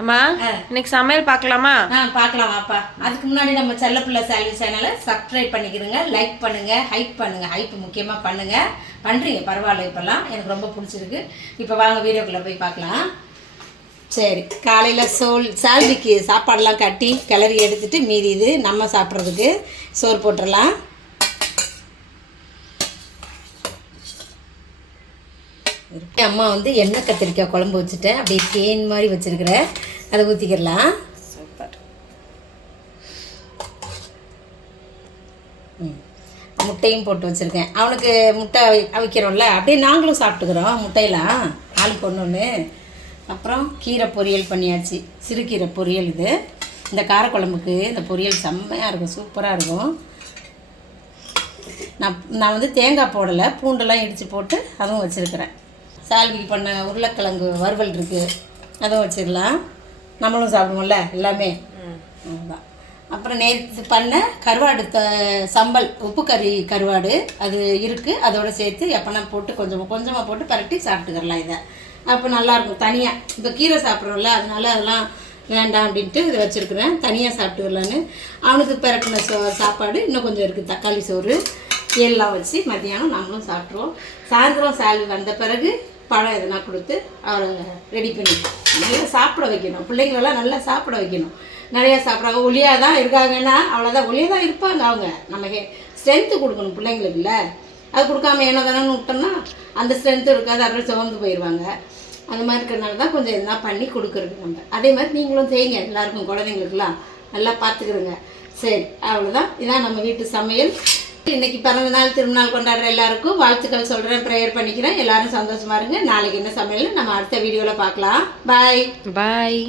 அம்மா இன்னைக்கு சமையல் பார்க்கலாமா? பார்க்கலாம் வாப்பா. அதுக்கு முன்னாடி நம்ம செல்லப்பிள்ளை சால்வி சேனலை சப்ஸ்கிரைப் பண்ணிக்கிறங்க, லைக் பண்ணுங்க, ஹைப் பண்ணுங்க. ஹைப் முக்கியமாக பண்ணுங்க. பண்ணுறீங்க, பரவாயில்ல. இப்போல்லாம் எனக்கு ரொம்ப பிடிச்சிருக்கு. இப்போ வாங்க வீடியோக்குள்ளே போய் பார்க்கலாம். சரி, காலையில் சால்விக்கு சாப்பாடெல்லாம் கட்டி கிளறி எடுத்துட்டு மீதி இது நம்ம சாப்பிட்றதுக்கு சோறு போட்டுடலாம். அம்மா வந்து எண்ணெய் கத்திரிக்காய் குழம்பு வச்சுட்டேன், அப்படியே தேன் மாதிரி வச்சுருக்கிறேன். அதை ஊற்றிக்கிடலாம். சூப்பர். முட்டையும் போட்டு வச்சுருக்கேன். அவனுக்கு முட்டை அவிக்கிறோம்ல, அப்படியே நாங்களும் சாப்பிட்டுக்கிறோம் முட்டையெல்லாம், ஆளுக்கு ஒன்று ஒன்று. அப்புறம் கீரை பொரியல் பண்ணியாச்சு, சிறுகீரை பொரியல். இது இந்த காரக்குழம்புக்கு இந்த பொரியல் செம்மையாக இருக்கும், சூப்பராக இருக்கும். நான் வந்து தேங்காய் போடலை, பூண்டெல்லாம் இடித்து போட்டு அதுவும் வச்சுருக்கிறேன். சால்விக்கு பண்ண உருளைக்கிழங்கு வறுவல் இருக்குது, அதுவும் வச்சுக்கலாம். நம்மளும் சாப்பிடுவோம்ல எல்லாமே, அதுதான். அப்புறம் நேற்று பண்ண கருவாடு சம்பல், உப்பு கருவாடு அது இருக்குது. அதோடு சேர்த்து எப்போனா போட்டு கொஞ்சமாக போட்டு பரட்டி சாப்பிட்டுக்கிறலாம். இதை அப்போ நல்லாயிருக்கும். தனியாக இப்போ கீரை சாப்பிட்றோம்ல, அதனால அதெல்லாம் வேண்டாம் அப்படின்ட்டு இதை வச்சுருக்குறேன். தனியாக சாப்பிட்டுக்கலான்னு. அவனுக்கு பிறக்கின சாப்பாடு இன்னும் கொஞ்சம் இருக்குது, தக்காளி சோறு எல்லாம் வச்சு மத்தியானம் நம்மளும் சாப்பிட்ருவோம். சாயந்தரம் சால்வி வந்த பிறகு பழம் எதனா கொடுத்து அவரை ரெடி பண்ணி நல்லா சாப்பிட வைக்கணும். பிள்ளைங்களெல்லாம் நல்லா சாப்பிட வைக்கணும். நிறையா சாப்பிட்றாங்க, ஒளியாக தான் இருக்காங்கன்னா அவ்வளோதான், ஒளியாக தான் இருப்பாங்க. அவங்க நம்ம ஸ்ட்ரென்த்து கொடுக்கணும் பிள்ளைங்களுக்கு. இல்லை அது கொடுக்காம என்ன தானேன்னு விட்டோம்னா அந்த ஸ்ட்ரென்த்து இருக்காது, அப்புறம் சிவந்து போயிடுவாங்க. அந்த மாதிரி இருக்கிறனால தான் கொஞ்சம் எதனா பண்ணி கொடுக்குறது நம்ம. அதே மாதிரி நீங்களும் செய்யுங்க, எல்லாருக்கும் குழந்தைங்களுக்குலாம் நல்லா பார்த்துக்கிறோங்க. சரி, அவ்வளோதான். இதான் நம்ம வீட்டு சமையல். இன்னைக்கு பிறந்த நாள் திருநாள் கொண்டாடுற எல்லாருக்கும் வாழ்த்துக்கள் சொல்கிறேன், ப்ரேயர் பண்ணிக்கிறேன். எல்லாரும் சந்தோஷமா இருங்க. நாளைக்கு என்ன சமையல் நம்ம அடுத்த வீடியோவில் பார்க்கலாம். பாய் பாய்.